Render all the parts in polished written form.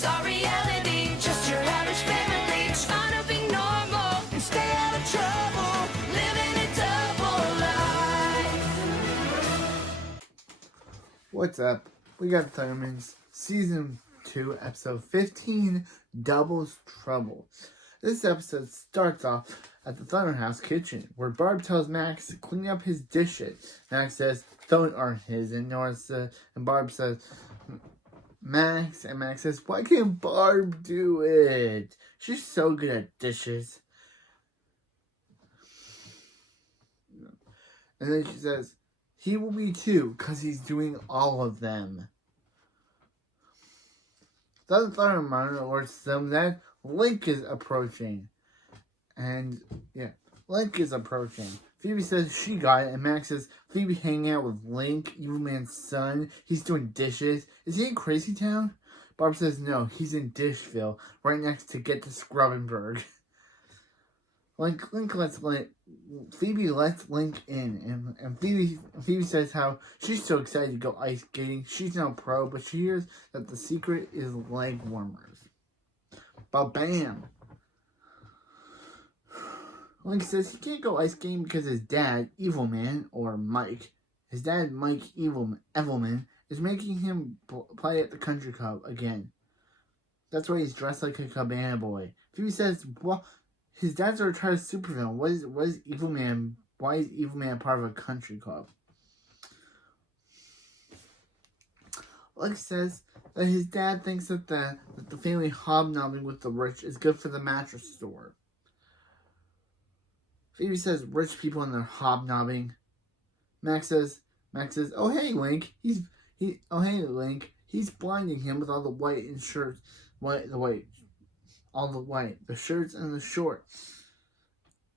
It's our reality, just your average family trying to be normal and stay out of trouble, living a double life. What's up? We got Thunderman's Season 2, Episode 15, Double's Trouble. This episode starts off at the Thunder House kitchen, where Barb tells Max to clean up his dishes. Max says, "Those aren't his," and Barb says, Max says, "Why can't Barb do it? She's so good at dishes." And then she says, "He will be too, because he's doing all of them." The thunderman alerts them that Link is approaching. And, Link is approaching. Phoebe says she got it, and Max says, "Phoebe hanging out with Link, Evil Man's son. He's doing dishes. Is he in Crazy Town?" Barb says, "No, he's in Dishville, right next to Get to Scrubbenberg." Phoebe lets Link in, and Phoebe says how she's so excited to go ice skating. She's no pro, but she hears that the secret is leg warmers. But bam! Link says he can't go ice skating because his dad, Evil Man, or Mike, his dad, Mike Evilman, is making him play at the country club again. That's why he's dressed like a cabana boy. Phoebe says, "What? His dad's a retired supervillain. What is Evil Man? Why is Evil Man part of a country club?" Link says that his dad thinks that the family hobnobbing with the rich is good for the mattress store. Phoebe says rich people and their hobnobbing. Max says, "Oh hey Link, he's blinding him with all the white and shirts, the shirts and the shorts,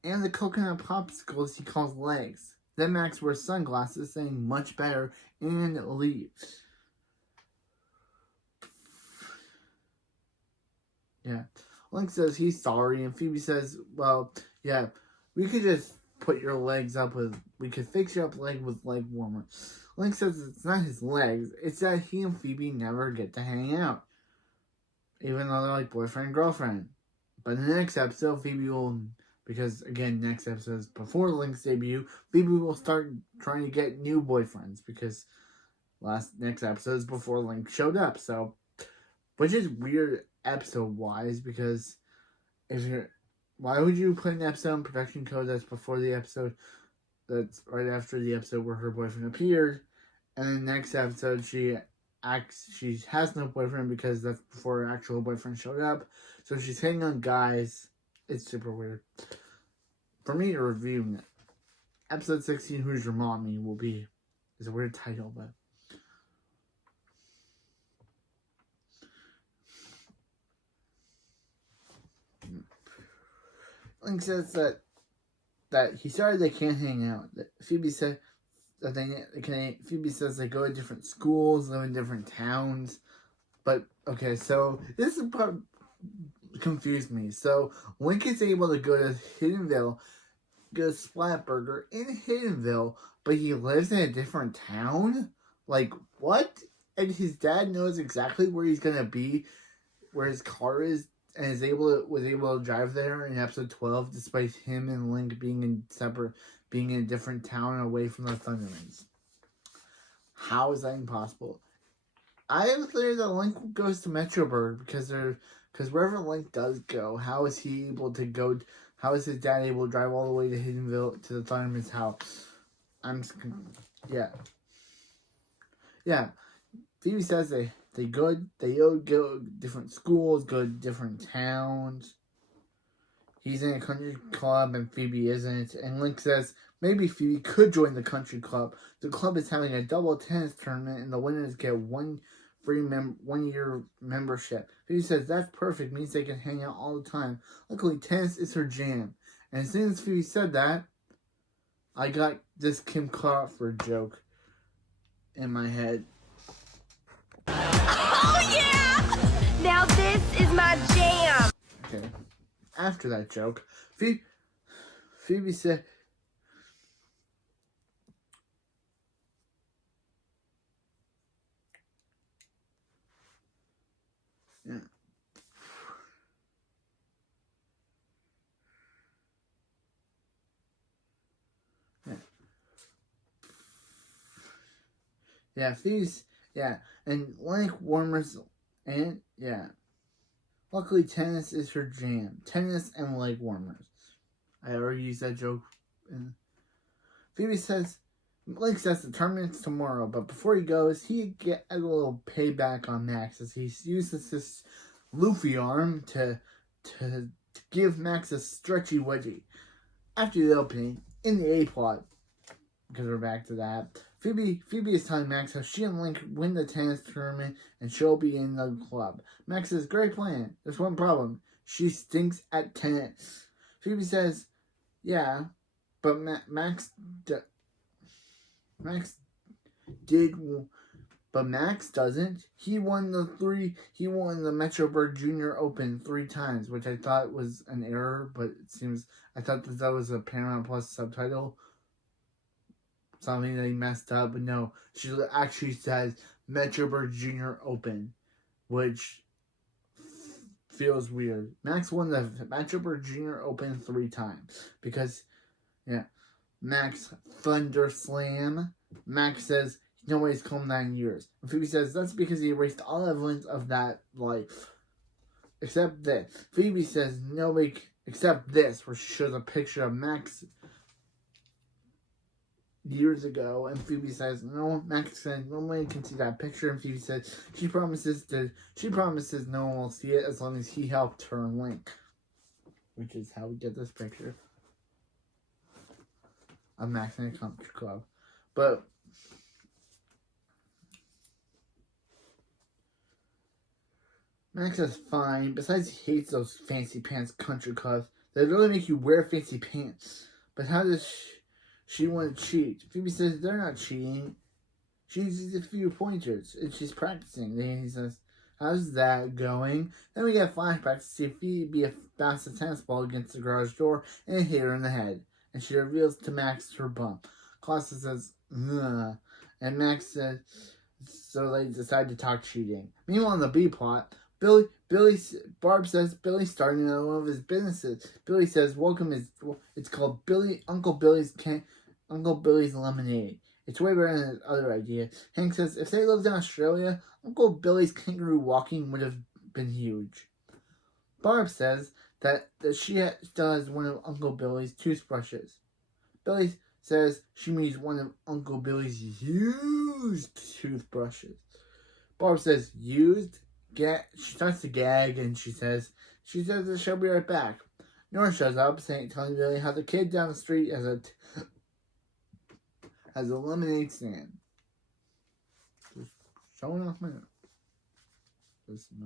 and the coconut popsicles he calls legs." Then Max wears sunglasses, saying "much better," and leaves. Link says he's sorry, and Phoebe says, "Well, yeah, we could just put your legs up we could fix your leg with leg warmer." Link says it's not his legs, it's that he and Phoebe never get to hang out, even though they're like boyfriend and girlfriend. But in the next episode, Phoebe will, because again, next episode is before Link's debut, Phoebe will start trying to get new boyfriends, because next episode is before Link showed up, so, which is weird episode-wise, because why would you put an episode in production code that's before the episode, that's right after the episode where her boyfriend appeared, and then next episode she has no boyfriend because that's before her actual boyfriend showed up, so she's hitting on guys. It's super weird. For me to review episode 16, Who's Your Mommy, is a weird title, but Link says that he started they can't hang out. Phoebe said that Phoebe says they go to different schools, live in different towns. But okay, so this is part confused me. So Link is able to go to Hiddenville, go to Splatburger in Hiddenville, but he lives in a different town? Like, what? And his dad knows exactly where he's gonna be, where his car is, and was able to drive there in episode 12, despite him and Link being in a different town away from the Thundermans. How is that impossible? I have a theory that Link goes to Metroburg because wherever Link does go, how is he able to go? How is his dad able to drive all the way to Hiddenville to the Thunderman's house? Phoebe says they go different schools, go to different towns. He's in a country club and Phoebe isn't. And Link says maybe Phoebe could join the country club. The club is having a double tennis tournament and the winners get one free 1 year membership. Phoebe says that's perfect, means they can hang out all the time. Luckily, tennis is her jam. And as soon as Phoebe said that, I got this Kim Crawford joke in my head. Oh yeah! Now this is my jam! Okay. After that joke, Phoebe said, Yeah, Phoebe's, yeah, and leg warmers, and yeah. Luckily, tennis is her jam. Tennis and leg warmers. I already used that joke. Phoebe says, Link says the tournament's tomorrow, but before he goes, he get a little payback on Max as he uses his Luffy arm to give Max a stretchy wedgie. After the opening, in the A plot, because we're back to that, Phoebe is telling Max how she and Link win the tennis tournament and she'll be in the club. Max says, great plan. There's one problem. She stinks at tennis. Phoebe says, yeah, but Max did, but Max doesn't. He won the Metroburg Junior Open 3 times, which I thought was an error, but it seems I thought that was a Paramount Plus subtitle. Something that he messed up, but no, she actually says Metroburg Junior Open, which feels weird. Max won the Metroburg Junior Open 3 times because, yeah, Max Thunder Slam. Max says nobody's come 9 years. And Phoebe says that's because he erased all evidence of that life. Except this. Phoebe says nobody except this, where she shows a picture of Max years ago, and Phoebe says no. Max says nobody can see that picture, and Phoebe says she promises no one will see it as long as he helped her and Link, which is how we get this picture of Max in a country club. But Max is fine. Besides, he hates those fancy pants country clubs. They really make you wear fancy pants. But how does she want to cheat? Phoebe says they're not cheating. She uses a few pointers and she's practicing. Then he says, how's that going? Then we get flashbacks to see Phoebe bounce a tennis ball against the garage door and hit her in the head. And she reveals to Max her bump. Costa says, ugh. And Max says, so they decide to talk cheating. Meanwhile, in the B plot, Barb says Billy's starting one of his businesses. Billy says, it's called Uncle Billy's Lemonade. It's way better than his other idea. Hank says, if they lived in Australia, Uncle Billy's kangaroo walking would have been huge. Barb says that she still has one of Uncle Billy's toothbrushes. Billy says she means one of Uncle Billy's used toothbrushes. Barb says, used? She starts to gag and she says that she'll be right back. Nora shows up, telling Billy how the kid down the street has a lemonade stand. Just showing off my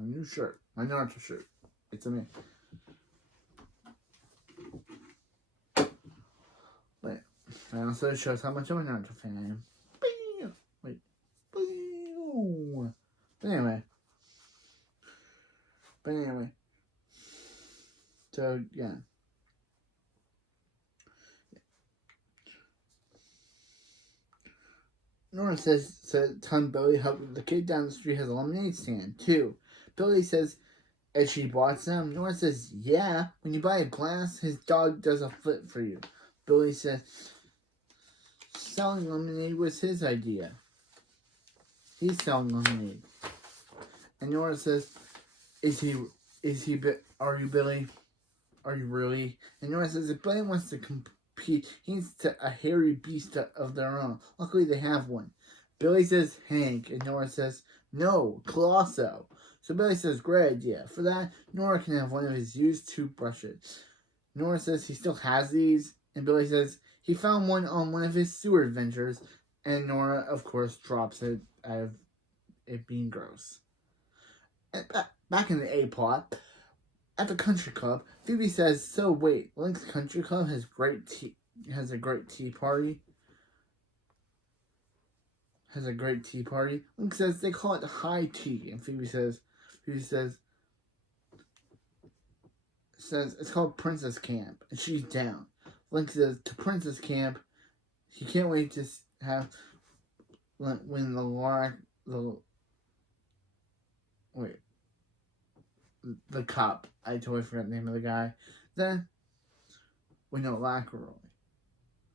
new shirt, my Naruto shirt. It's a me. Wait, I also shows how much of a Naruto fan I am. Wait, but anyway. So, yeah. Nora says telling Billy how the kid down the street has a lemonade stand, too. Billy says, as she bought some, Nora says, yeah, when you buy a glass, his dog does a flip for you. Billy says, selling lemonade was his idea. He's selling lemonade. And Nora says, are you Billy? Are you really? And Nora says, if Billy wants to compete, he needs a hairy beast of their own. Luckily, they have one. Billy says, Hank. And Nora says, no, Colosso. So Billy says, great idea. For that, Nora can have one of his used toothbrushes. Nora says he still has these. And Billy says he found one on one of his sewer adventures. And Nora, of course, drops it out of it being gross. And back in the A plot, at the country club, Phoebe says, so wait, Link's country club has a great tea party. Link says they call it high tea, and Phoebe says it's called Princess Camp, and she's down. Link says to Princess Camp, he can't wait to have when the cup. I totally forgot the name of the guy. Then, LaCroix.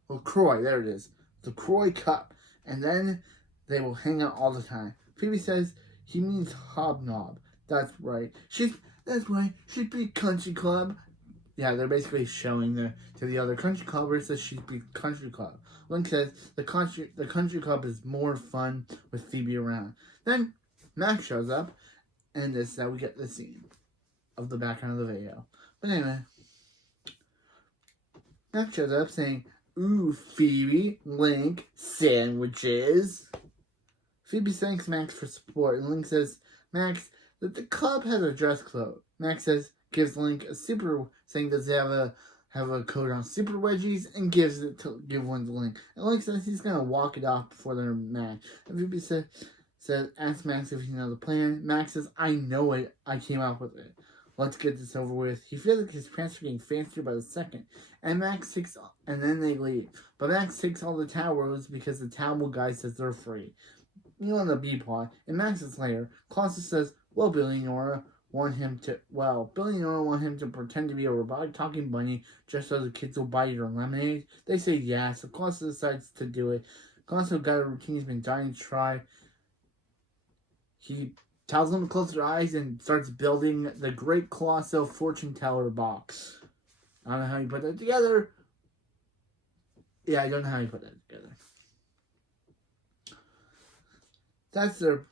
Well, Croy, there it is. The Croy Cup. And then they will hang out all the time. Phoebe says he means hobnob. That's right. That's right. She'd be country club. Yeah, they're basically showing to the other country clubbers that she'd be country club. Link says the country club is more fun with Phoebe around. Then Max shows up, and this is how we get the scene of the background of the video. But anyway, Max shows up saying, "Ooh, Phoebe, Link, sandwiches." Phoebe thanks Max for support, and Link says, Max, that the club has a dress code. Max gives Link a super, saying does he have a code on super wedgies, and give one to Link. And Link says he's gonna walk it off before their match. And Phoebe says asks Max if he knows the plan. Max says, I know it, I came up with it. Let's get this over with. He feels like his pants are getting fancier by the second. And then they leave. But Max takes all the towels because the towel guy says they're free. You on the B plot, in Max's lair, Colossus says, Billy and Nora want him to pretend to be a robotic talking bunny just so the kids will buy your lemonade. They say yeah, so Colossus decides to do it. Colossus got a routine he's been dying to try. He tells them to close their eyes and starts building the Great Colossal Fortune Teller box. I don't know how you put that together. Yeah, I don't know how you put that together. That's their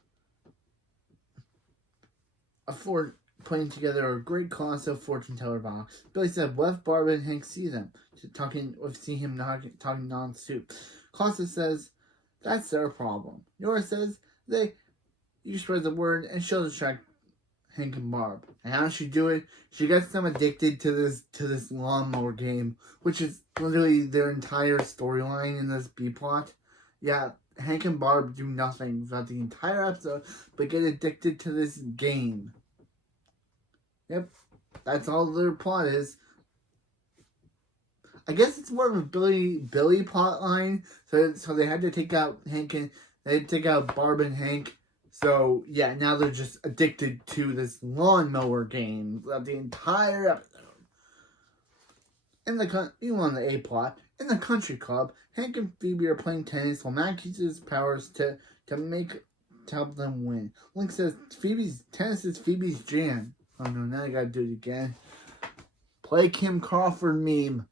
putting together a Great Colossal Fortune Teller box. Billy said, what if Barbara and Hank see them? See him talking non-soup. Colossus says, that's their problem. Nora says, you spread the word and she'll distract Hank and Barb. And how does she do it? She gets them addicted to this lawnmower game, which is literally their entire storyline in this B-plot. Yeah, Hank and Barb do nothing throughout the entire episode, but get addicted to this game. Yep, that's all their plot is. I guess it's more of a Billy plot line. So they had to take out they had to take out Barb and Hank. So yeah, now they're just addicted to this lawnmower game throughout the entire episode. On the A plot, in the country club, Hank and Phoebe are playing tennis while Mac uses his powers to help them win. Link says tennis is Phoebe's jam. Oh no, now I gotta do it again. Play Kim Crawford meme.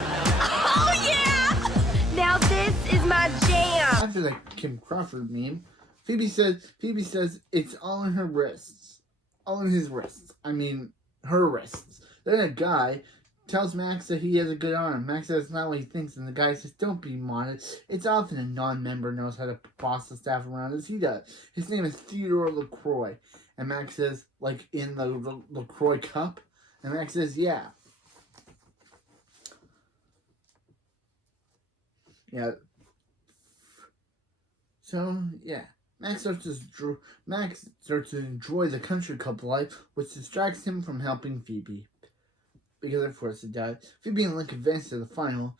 Oh yeah! Now this is my jam! After the Kim Crawford meme, Phoebe says it's all in her wrists. All in his wrists. I mean, her wrists. Then a guy tells Max that he has a good arm. Max says it's not what he thinks, and the guy says, don't be modest. It's often a non-member knows how to boss the staff around as he does. His name is Theodore LaCroix. And Max says, like in the LaCroix cup? And Max says, yeah. Yeah. So, yeah. Max starts to enjoy the country club life, which distracts him from helping Phoebe. Because of course it does. Phoebe and Link advance to the final,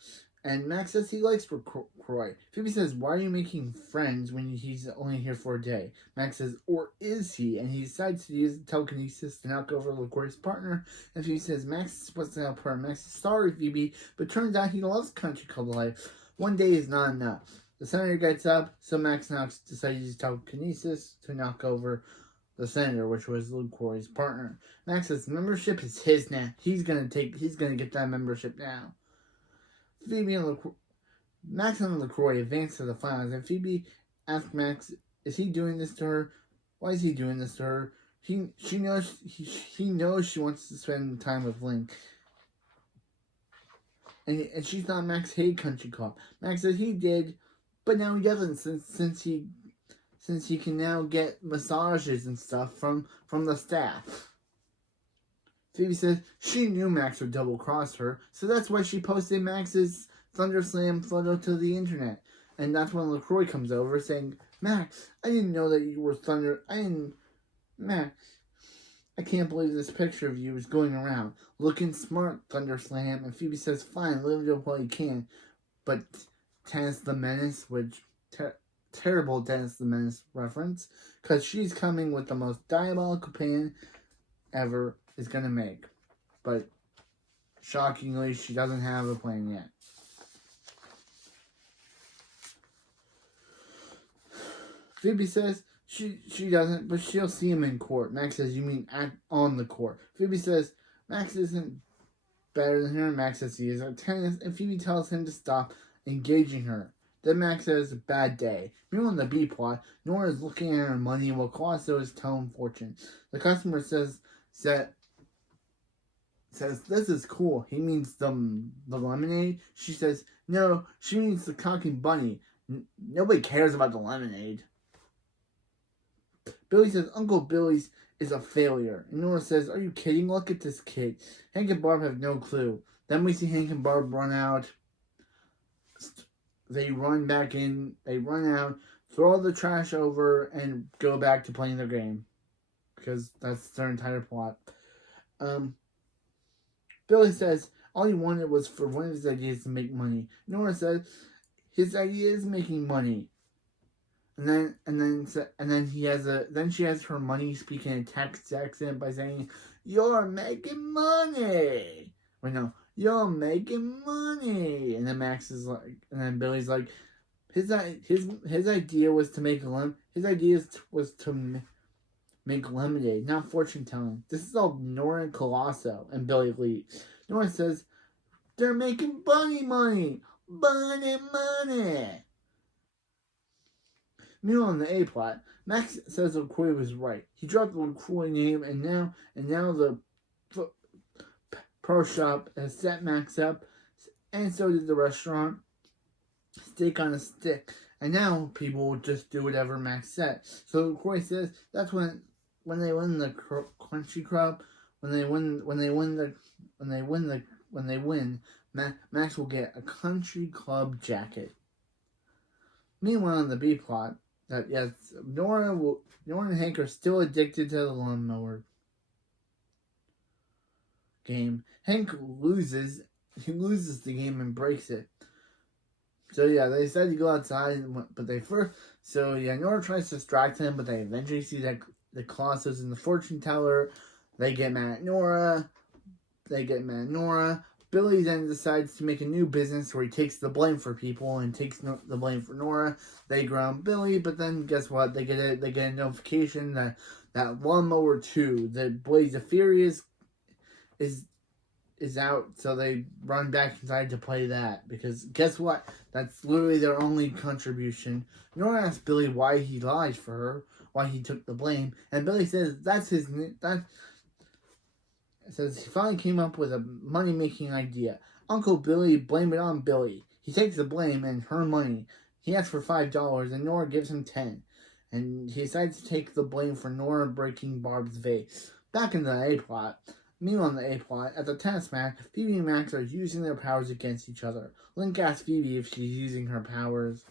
and Max says he likes LaCroix. Phoebe says, why are you making friends when he's only here for a day? Max says, or is he? And he decides to use telekinesis to knock over LaCroix's partner, and Phoebe says, Max is supposed to help her. Max says, sorry Phoebe, but turns out he loves country club life. One day is not enough. The senator gets up, so Max decides to use telekinesis to knock over the senator, which was LaCroix's partner. Max says membership is his now. He's gonna get that membership now. Max and LaCroix advance to the finals, and Phoebe asks Max, is he doing this to her? Why is he doing this to her? He knows she wants to spend time with Link. And she thought Max hated country club. Max said he did, but now he doesn't since he can now get massages and stuff from the staff. Phoebe says she knew Max would double cross her, so that's why she posted Max's Thunderslam photo to the internet. And that's when LaCroix comes over saying, Max, I didn't know that you were Max, I can't believe this picture of you is going around. Looking smart, Thunderslam. And Phoebe says, fine, live it while you can. But Dennis the Menace, which terrible Dennis the Menace reference, because she's coming with the most diabolical plan ever is going to make. But shockingly, she doesn't have a plan yet. Phoebe says she doesn't, but she'll see him in court. Max says, you mean on the court. Phoebe says, Max isn't better than her. Max says he is a tennis, and Phoebe tells him to stop engaging her. Then Max says, bad day. Meanwhile, in the B plot, Nora is looking at her money while Colosso is telling fortune. The customer says, this is cool. He means the lemonade. She says, no, she means the talking bunny. Nobody cares about the lemonade. Billy says Uncle Billy's is a failure. And Nora says, are you kidding? Look at this kid. Hank and Barb have no clue. Then we see Hank and Barb run out. They run back in. They run out, throw the trash over, and go back to playing their game. Because that's their entire plot. Billy says all he wanted was for one of his ideas to make money. Nora says his idea is making money. And then she has her money speaking in Texas accent by saying, "You're making money." Wait, no, you're making money. And then Max is like, and then Billy's like, his idea was to make make lemonade, not fortune telling. This is all Nora and Colosso, and Billy leaves. Nora says, they're making bunny money. Bunny money. Meanwhile, in the A plot, Max says LaCroix was right. He dropped the LaCroix name, and now the pro shop has set Max up, and so did the restaurant. Steak on a stick. And now people will just do whatever Max said. So LaCroix says that's when they win the country club, when they win, Max will get a country club jacket. Meanwhile, in the B plot, Nora and Hank are still addicted to the lawnmower game. Hank loses. He loses the game and breaks it. So they decide to go outside, but Nora tries to distract him, but they eventually see that the Colossus and the fortune teller. They get mad at Nora. Billy then decides to make a new business where he takes the blame for people and takes the blame for Nora. They ground Billy, but then guess what? They get a notification that Lawnmower 2, the Blaze of Furious, is out, so they run back inside to play that, because guess what? That's literally their only contribution. Nora asks Billy why he lied for her, why he took the blame, and Billy says says he finally came up with a money-making idea. Uncle Billy, blame it on Billy. He takes the blame and her money. He asks for $5, and Nora gives him $10. And he decides to take the blame for Nora breaking Barb's vase. Back in the A plot. Meanwhile, in the A plot, at the tennis match, Phoebe and Max are using their powers against each other. Link asks Phoebe if she's using her powers.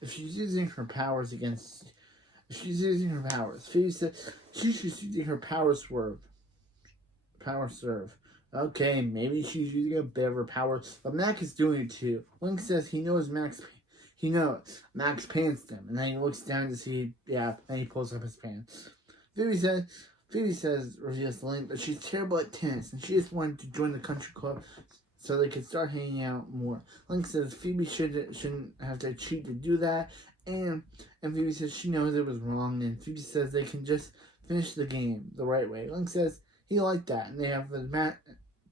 Phoebe says she's using her power serve. Okay, maybe she's using a bit of her power, but Max is doing it too. Link says he knows Max pants him, and then he looks down to see, and he pulls up his pants. Phoebe says, reveals to Link that she's terrible at tennis, and she just wanted to join the country club so they could start hanging out more. Link says Phoebe shouldn't have to cheat to do that, and Phoebe says she knows it was wrong, and Phoebe says they can just finish the game the right way. Link says he liked that, and they have the match,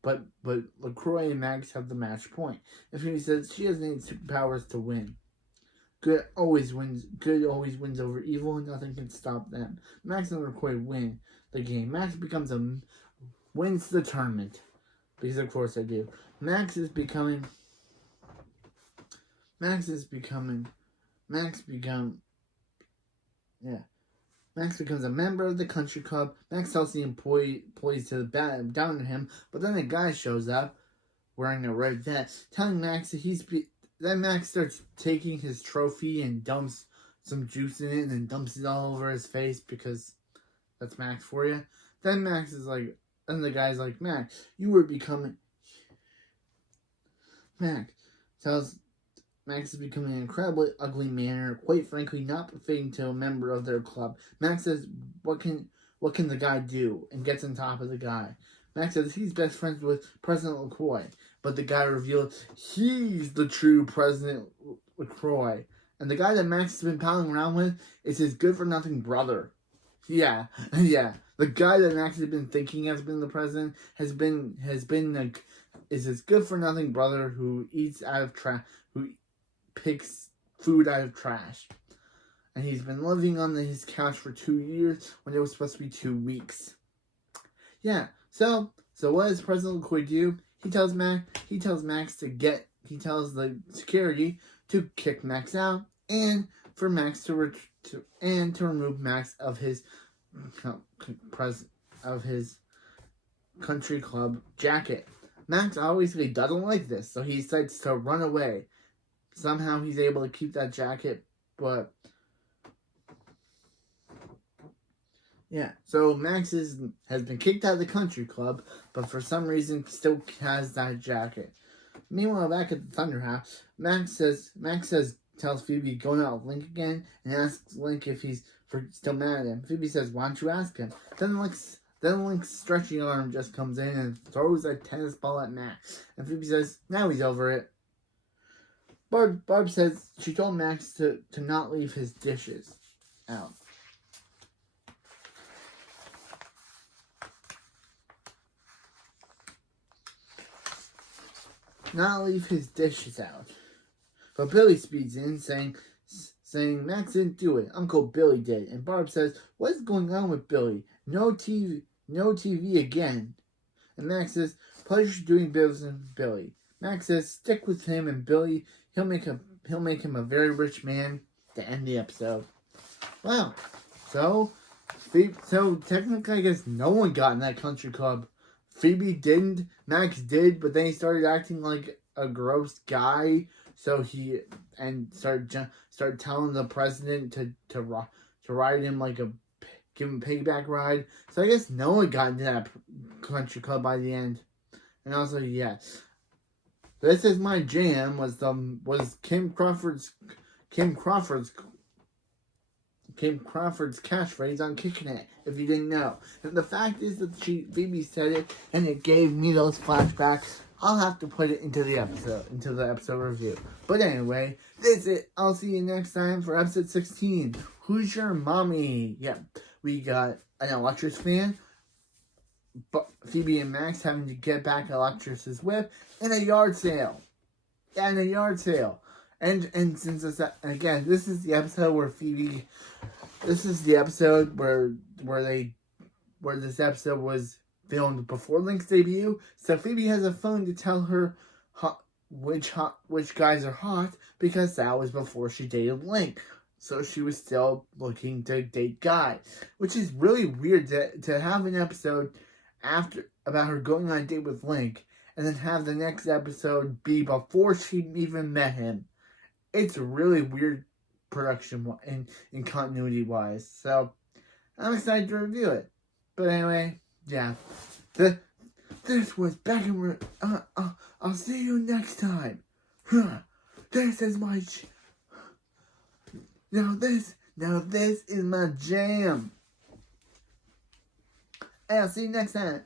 but LaCroix and Max have the match point. And Phoebe says she doesn't need superpowers to win. Good always wins over evil, and nothing can stop them. Max and LaCroix win the game. Max wins the tournament. Because of course I do. Max becomes a member of the country club. Max tells the employees to bow down to him, but then a guy shows up wearing a red vest, telling Max that then Max starts taking his trophy and dumps some juice in it and then dumps it all over his face, because that's Max for you. Then the guy's like, Max is becoming an incredibly ugly man, quite frankly not fitting to a member of their club. Max says, what can the guy do? And gets on top of the guy. Max says he's best friends with President LaCroix, but the guy revealed he's the true President LaCroix. And the guy that Max has been palling around with is his good-for-nothing brother. Yeah. The guy that Max has been thinking has been the president is his good-for-nothing brother who eats out of trash, who picks food out of trash. And he's been living on his couch for 2 years when it was supposed to be 2 weeks. Yeah. So what does President LaCroix do? He tells the security to kick Max out and for Max to remove Max of his country club jacket. Max obviously doesn't like this, so he decides to run away. Somehow he's able to keep that jacket, but yeah. So Max has been kicked out of the country club, but for some reason still has that jacket. Meanwhile, back at the Thunder House, Max tells Phoebe going out with Link again and asks Link if he's still mad at him. Phoebe says, "Why don't you ask him?" Then Link's stretchy arm just comes in and throws a tennis ball at Max. And Phoebe says, now he's over it. Barb says she told Max to not leave his dishes out. Not leave his dishes out. But Billy speeds in saying Max didn't do it. Uncle Billy did. And Barb says, what is going on with Billy? No TV again. And Max says, pleasure doing business with Billy. Max says, stick with him and Billy. He'll make him a very rich man to end the episode. Wow. So technically I guess no one got in that country club. Phoebe didn't, Max did, but then he started acting like a gross guy. So he started telling the president to ride him give him a piggyback ride. So I guess no one got into that country club by the end. And also, yes, This Is My Jam was Kim Crawford's catchphrase on Kicking It, if you didn't know. And the fact is that Phoebe said it, and it gave me those flashbacks. I'll have to put it into the episode review. But anyway, that's it. I'll see you next time for episode 16. Who's Your Mommy? Yep, we got an Electress fan, but Phoebe and Max having to get back Electress's whip, and a yard sale. Yeah, and a yard sale. And since this, again, this is the episode where Phoebe, this is the episode where this episode was filmed before Link's debut. So Phoebe has a phone to tell her which guys are hot, because that was before she dated Link. So she was still looking to date guys, which is really weird to have an episode about her going on a date with Link, and then have the next episode be before she even met him. It's a really weird production in continuity wise. So I'm excited to review it. But anyway, yeah. This was back in. I'll see you next time. This is my. Now this is my jam. I'll see you next time.